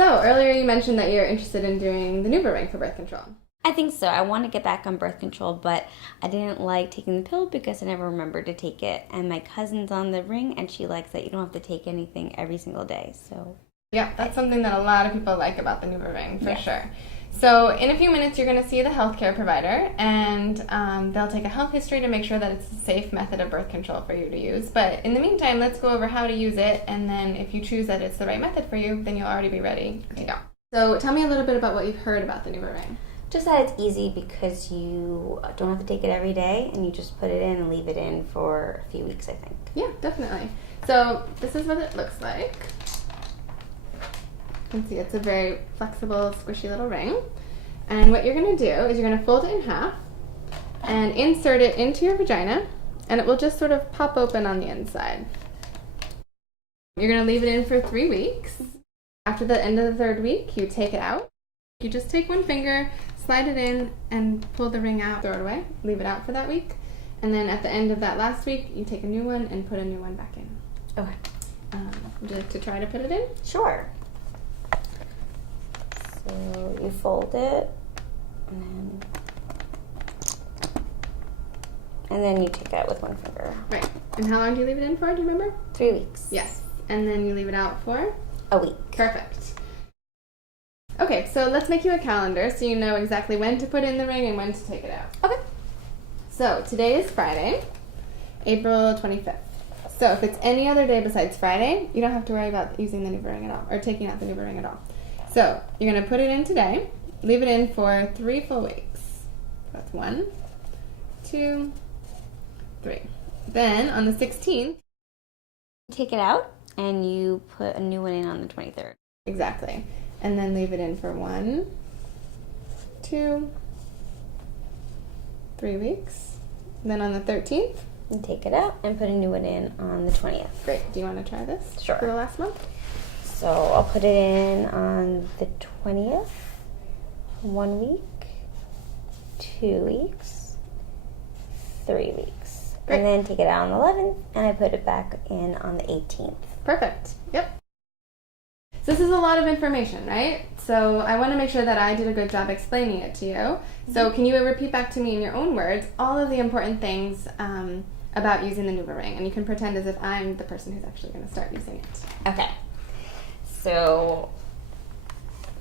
So earlier you mentioned that you're interested in doing the NuvaRing for birth control. I think so. I want to get back on birth control, but I didn't like taking the pill because I never remembered to take it. And my cousin's on the ring, and she likes that you don't have to take anything every single day. So yeah, that's something that a lot of people like about the NuvaRing, for sure. So in a few minutes, you're going to see the healthcare provider, and they'll take a health history to make sure that it's a safe method of birth control for you to use. But in the meantime, let's go over how to use it, and then if you choose that it's the right method for you, then you'll already be ready to go. So tell me a little bit about what you've heard about the NuvaRing. Just that it's easy because you don't have to take it every day, and you just put it in and leave it in for a few weeks, I think. Yeah, definitely. So this is what it looks like. You can see it's a very flexible, squishy little ring. And what you're going to do is you're going to fold it in half and insert it into your vagina, and it will just sort of pop open on the inside. You're going to leave it in for 3 weeks. After the end of the 3rd week, you take it out. You just take one finger, slide it in, and pull the ring out, throw it away, leave it out for that week. And then at the end of that last week, you take a new one and put a new one back in. Okay. Would you like to try to put it in? Sure. So you fold it, and then you take it out with one finger. Right. And how long do you leave it in for, do you remember? 3 weeks. Yes. And then you leave it out for? A week. Perfect. Okay, so let's make you a calendar so you know exactly when to put in the ring and when to take it out. Okay. So today is Friday, April 25th. So if it's any other day besides Friday, you don't have to worry about using the NuvaRing at all, or taking out the NuvaRing at all. So you're going to put it in today, leave it in for 3 full weeks. That's 1, 2, 3. Then on the 16th, Take it out, and you put a new one in on the 23rd. exactly. And then leave it in for 1, 2, 3 weeks. Then on the 13th, And take it out and put a new one in on the 20th. great. Do you want to try this? Sure. For the last month? So I'll put it in on the 20th, 1 week, 2 weeks, 3 weeks. Great. And then take it out on the 11th, and I put it back in on the 18th. Perfect. Yep. So this is a lot of information, right? So I want to make sure that I did a good job explaining it to you. So can you repeat back to me in your own words all of the important things about using the NuvaRing? And you can pretend as if I'm the person who's actually going to start using it. Okay. So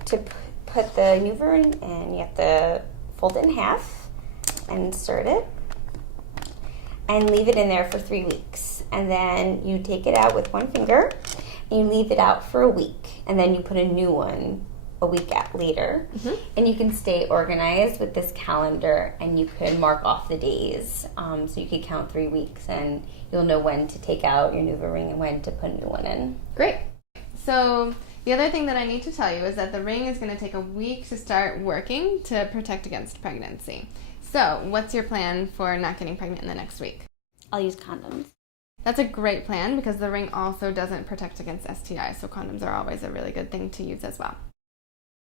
to put the NuvaRing in, you have to fold it in half and insert it and leave it in there for 3 weeks. And then you take it out with one finger and you leave it out for a week. And then you put a new one a week later. Mm-hmm. And you can stay organized with this calendar, and you can mark off the days. So you can count 3 weeks, and you'll know when to take out your NuvaRing and when to put a new one in. Great. So the other thing that I need to tell you is that the ring is going to take a week to start working to protect against pregnancy. So what's your plan for not getting pregnant in the next week? I'll use condoms. That's a great plan because the ring also doesn't protect against STIs, so condoms are always a really good thing to use as well.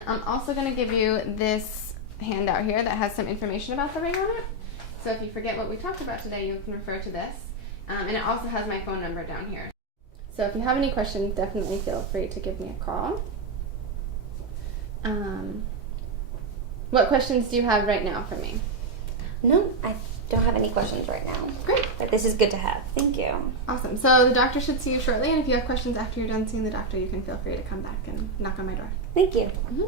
I'm also going to give you this handout here that has some information about the ring on it. So if you forget what we talked about today, you can refer to this. And it also has my phone number down here. So if you have any questions, definitely feel free to give me a call. What questions do you have right now for me? No, I don't have any questions right now. Great. But this is good to have. Thank you. Awesome. So the doctor should see you shortly, and if you have questions after you're done seeing the doctor, you can feel free to come back and knock on my door. Thank you. Mm-hmm.